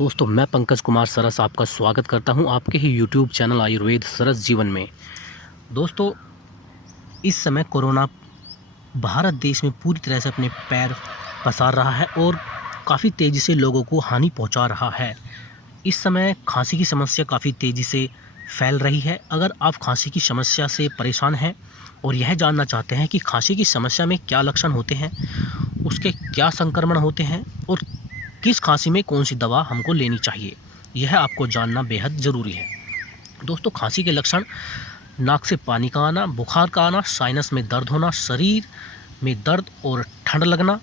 दोस्तों मैं पंकज कुमार सरस आपका स्वागत करता हूं आपके ही यूट्यूब चैनल आयुर्वेद सरस जीवन में। दोस्तों इस समय कोरोना भारत देश में पूरी तरह से अपने पैर पसार रहा है और काफ़ी तेज़ी से लोगों को हानि पहुंचा रहा है। इस समय खांसी की समस्या काफ़ी तेज़ी से फैल रही है। अगर आप खांसी की समस्या से परेशान हैं और यह जानना चाहते हैं कि खांसी की समस्या में क्या लक्षण होते हैं, उसके क्या संक्रमण होते हैं और किस खांसी में कौन सी दवा हमको लेनी चाहिए, यह आपको जानना बेहद ज़रूरी है। दोस्तों खांसी के लक्षण नाक से पानी का आना, बुखार का आना, साइनस में दर्द होना, शरीर में दर्द और ठंड लगना,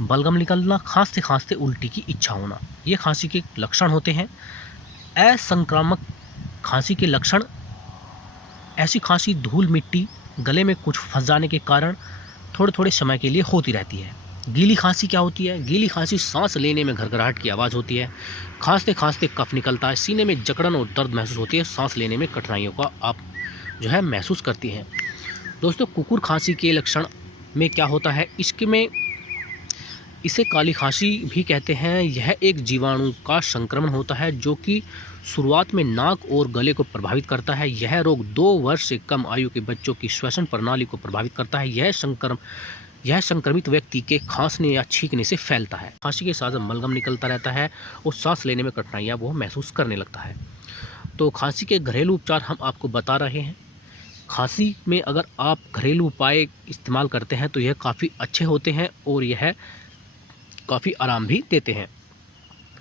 बलगम निकलना, खांसते खांसते उल्टी की इच्छा होना, ये खांसी के लक्षण होते हैं। असंक्रामक खांसी के लक्षण ऐसी खांसी धूल मिट्टी गले में कुछ फंस जाने के कारण थोड़े थोड़े समय के लिए होती रहती है। गीली खांसी क्या होती है? गीली खांसी सांस लेने में घरघराहट की आवाज़ होती है, खांसते खांसते कफ निकलता है, सीने में जकड़न और दर्द महसूस होती है, सांस लेने में कठिनाइयों का आप महसूस करती हैं। दोस्तों कुकुर खांसी के लक्षण में क्या होता है? इसे काली खांसी भी कहते हैं। यह एक जीवाणु का संक्रमण होता है जो कि शुरुआत में नाक और गले को प्रभावित करता है। यह रोग 2 वर्ष से कम आयु के बच्चों की श्वसन प्रणाली को प्रभावित करता है। यह संक्रमित व्यक्ति के खांसने या छींकने से फैलता है। खांसी के साथ बलगम निकलता रहता है और सांस लेने में कठिनाइयाँ वो महसूस करने लगता है। तो खांसी के घरेलू उपचार हम आपको बता रहे हैं। खांसी में अगर आप घरेलू उपाय इस्तेमाल करते हैं तो यह काफ़ी अच्छे होते हैं और यह काफ़ी आराम भी देते हैं।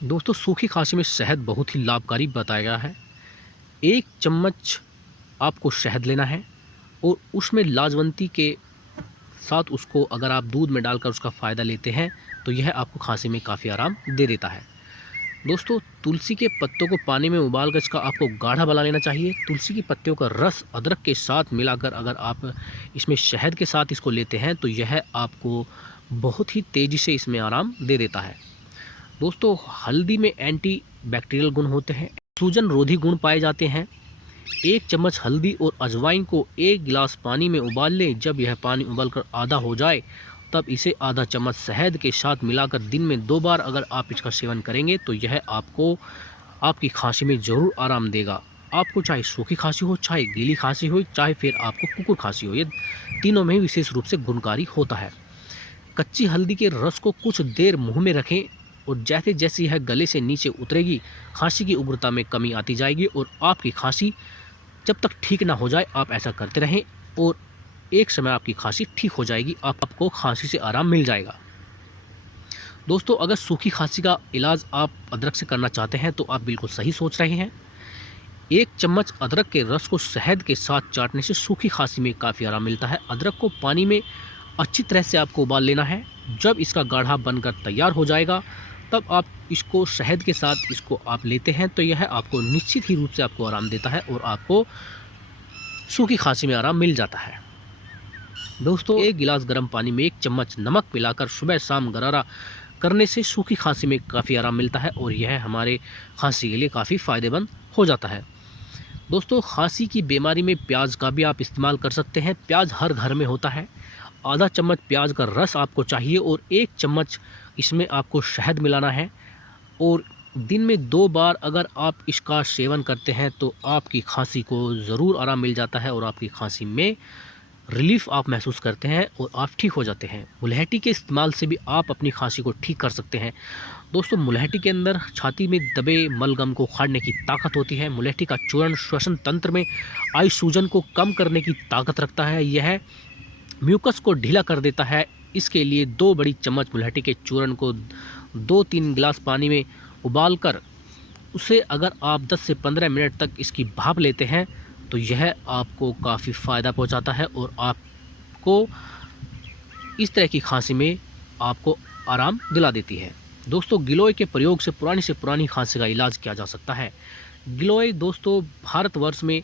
दोस्तों सूखी खांसी में शहद बहुत ही लाभकारी बताया गया है। 1 चम्मच आपको शहद लेना है और उसमें लाजवंती के साथ उसको अगर आप दूध में डालकर उसका फ़ायदा लेते हैं तो यह आपको खांसी में काफ़ी आराम दे देता है। दोस्तों तुलसी के पत्तों को पानी में उबालकर इसका आपको गाढ़ा बना लेना चाहिए। तुलसी की पत्तियों का रस अदरक के साथ मिलाकर अगर आप इसमें शहद के साथ इसको लेते हैं तो यह आपको बहुत ही तेज़ी से इसमें आराम दे देता है। दोस्तों हल्दी में एंटी बैक्टीरियल गुण होते हैं, सूजन रोधी गुण पाए जाते हैं। 1 चम्मच हल्दी और अजवाइन को 1 गिलास पानी में उबाल लें। जब यह पानी उबलकर आधा हो जाए तब इसे आधा चम्मच शहद के साथ मिलाकर दिन में 2 बार अगर आप इसका सेवन करेंगे तो यह आपको आपकी खांसी में ज़रूर आराम देगा। आपको चाहे सूखी खांसी हो, चाहे गीली खांसी हो, चाहे फिर आपको कुकुर खांसी हो, ये तीनों में विशेष रूप से गुणकारी होता है। कच्ची हल्दी के रस को कुछ देर मुंह में रखें और जैसे जैसे यह गले से नीचे उतरेगी खांसी की उग्रता में कमी आती जाएगी और आपकी खांसी जब तक ठीक ना हो जाए आप ऐसा करते रहें और एक समय आपकी खांसी ठीक हो जाएगी, आपको खांसी से आराम मिल जाएगा। दोस्तों अगर सूखी खांसी का इलाज आप अदरक से करना चाहते हैं तो आप बिल्कुल सही सोच रहे हैं। 1 चम्मच अदरक के रस को शहद के साथ चाटने से सूखी खांसी में काफ़ी आराम मिलता है। अदरक को पानी में अच्छी तरह से आपको उबाल लेना है। जब इसका गाढ़ा बनकर तैयार हो जाएगा तब आप इसको शहद के साथ इसको आप लेते हैं तो यह आपको निश्चित ही रूप से आपको आराम देता है और आपको सूखी खांसी में आराम मिल जाता है। दोस्तों 1 गिलास गर्म पानी में 1 चम्मच नमक मिलाकर सुबह शाम गरारा करने से सूखी खांसी में काफ़ी आराम मिलता है और यह हमारे खांसी के लिए काफ़ी फ़ायदेमंद हो जाता है। दोस्तों खांसी की बीमारी में प्याज का भी आप इस्तेमाल कर सकते हैं। प्याज हर घर में होता है। आधा चम्मच प्याज का रस आपको चाहिए और 1 चम्मच इसमें आपको शहद मिलाना है और दिन में 2 बार अगर आप इसका सेवन करते हैं तो आपकी खांसी को ज़रूर आराम मिल जाता है और आपकी खांसी में रिलीफ आप महसूस करते हैं और आप ठीक हो जाते हैं। मुलहटी के इस्तेमाल से भी आप अपनी खांसी को ठीक कर सकते हैं। दोस्तों मुलहटी के अंदर छाती में दबे मलगम को उखाड़ने की ताकत होती है। मुलहटी का चूर्ण श्वसन तंत्र में आई सूजन को कम करने की ताकत रखता है। यह म्यूकस को ढीला कर देता है। इसके लिए 2 बड़ी चम्मच मुलहटी के चूर्ण को 2-3 गिलास पानी में उबालकर उसे अगर आप 10 से 15 मिनट तक इसकी भाप लेते हैं तो यह आपको काफ़ी फ़ायदा पहुंचाता है और आपको इस तरह की खांसी में आपको आराम दिला देती है। दोस्तों गिलोय के प्रयोग से पुरानी खांसी का इलाज किया जा सकता है। गिलोय दोस्तों भारतवर्ष में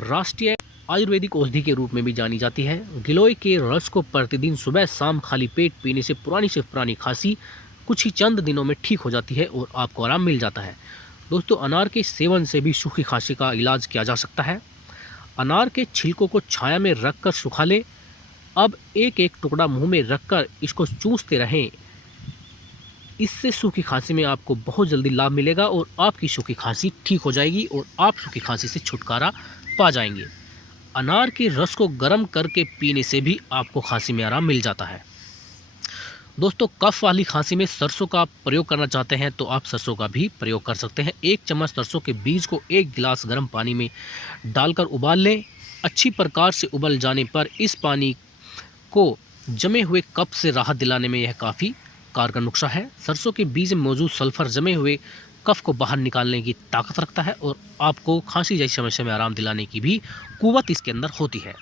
राष्ट्रीय आयुर्वेदिक औषधि के रूप में भी जानी जाती है। गिलोय के रस को प्रतिदिन सुबह शाम खाली पेट पीने से पुरानी खांसी कुछ ही चंद दिनों में ठीक हो जाती है और आपको आराम मिल जाता है। दोस्तों अनार के सेवन से भी सूखी खांसी का इलाज किया जा सकता है। अनार के छिलकों को छाया में रखकर सुखा लें। अब एक एक टुकड़ा मुंह में रखकर इसको चूसते रहें इससे सूखी खांसी में आपको बहुत जल्दी लाभ मिलेगा और आपकी सूखी खांसी ठीक हो जाएगी और आप सूखी खांसी से छुटकारा पा जाएंगे। अनार के रस को गर्म करके पीने से भी आपको खांसी में आराम मिल जाता है। दोस्तों, कफ वाली खांसी में सरसों का प्रयोग करना चाहते हैं तो आप सरसों का भी प्रयोग कर सकते हैं। 1 चम्मच सरसों के बीज को 1 गिलास गर्म पानी में डालकर उबाल लें। अच्छी प्रकार से उबल जाने पर इस पानी को जमे हुए कफ से राहत दिलाने में यह काफ़ी कारगर नुस्खा है। सरसों के बीज में मौजूद सल्फर जमे हुए कफ को बाहर निकालने की ताकत रखता है और आपको खांसी जैसी समस्या में आराम दिलाने की भी कुव्वत इसके अंदर होती है।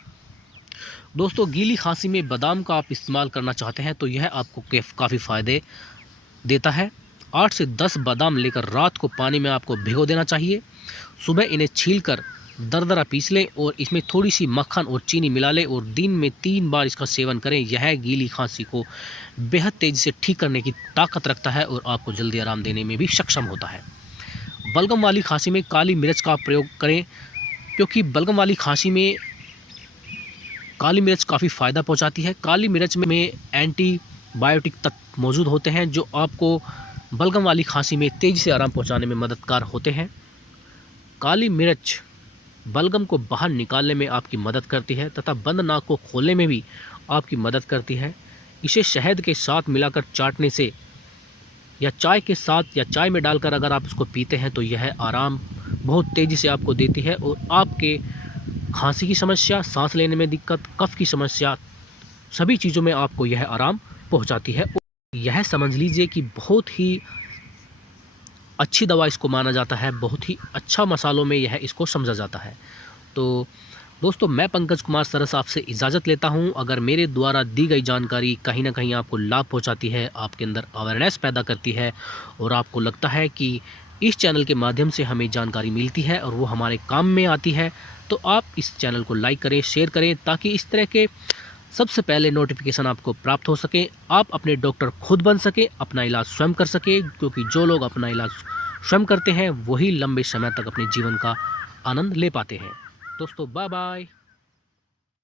दोस्तों, गीली खांसी में बादाम का आप इस्तेमाल करना चाहते हैं तो यह आपको काफ़ी फ़ायदे देता है। 8 से 10 बादाम लेकर रात को पानी में आपको भिगो देना चाहिए। सुबह इन्हें छीलकर दरदरा पीस लें और इसमें थोड़ी सी मक्खन और चीनी मिला लें और दिन में 3 बार इसका सेवन करें। यह गीली खांसी को बेहद तेज़ी से ठीक करने की ताकत रखता है और आपको जल्दी आराम देने में भी सक्षम होता है। बलगम वाली खांसी में काली मिर्च का प्रयोग करें, क्योंकि बलगम वाली खांसी में काली मिर्च काफ़ी फ़ायदा पहुंचाती है। काली मिर्च में एंटीबायोटिक तत्व मौजूद होते हैं जो आपको बलगम वाली खांसी में तेज़ी से आराम पहुंचाने में मददगार होते हैं। काली मिर्च बलगम को बाहर निकालने में आपकी मदद करती है तथा बंद नाक को खोलने में भी आपकी मदद करती है। इसे शहद के साथ मिलाकर चाटने से या चाय के साथ या चाय में डालकर अगर आप इसको पीते हैं तो यह आराम बहुत तेज़ी से आपको देती है और आपके खांसी की समस्या, सांस लेने में दिक्कत, कफ की समस्या, सभी चीज़ों में आपको यह आराम पहुंचाती है। यह समझ लीजिए कि बहुत ही अच्छी दवा इसको माना जाता है, बहुत ही अच्छा मसालों में यह इसको समझा जाता है। तो दोस्तों, मैं पंकज कुमार सरस आपसे इजाज़त लेता हूं। अगर मेरे द्वारा दी गई जानकारी कहीं ना कहीं आपको लाभ पहुंचाती है, आपके अंदर अवेयरनेस पैदा करती है और आपको लगता है कि इस चैनल के माध्यम से हमें जानकारी मिलती है और वो हमारे काम में आती है, तो आप इस चैनल को लाइक करें, शेयर करें, ताकि इस तरह के सबसे पहले नोटिफिकेशन आपको प्राप्त हो सके। आप अपने डॉक्टर खुद बन सके, अपना इलाज स्वयं कर सके, क्योंकि जो लोग अपना इलाज स्वयं करते हैं वही लंबे समय तक अपने जीवन का आनंद ले पाते हैं। दोस्तों, बाय बाय।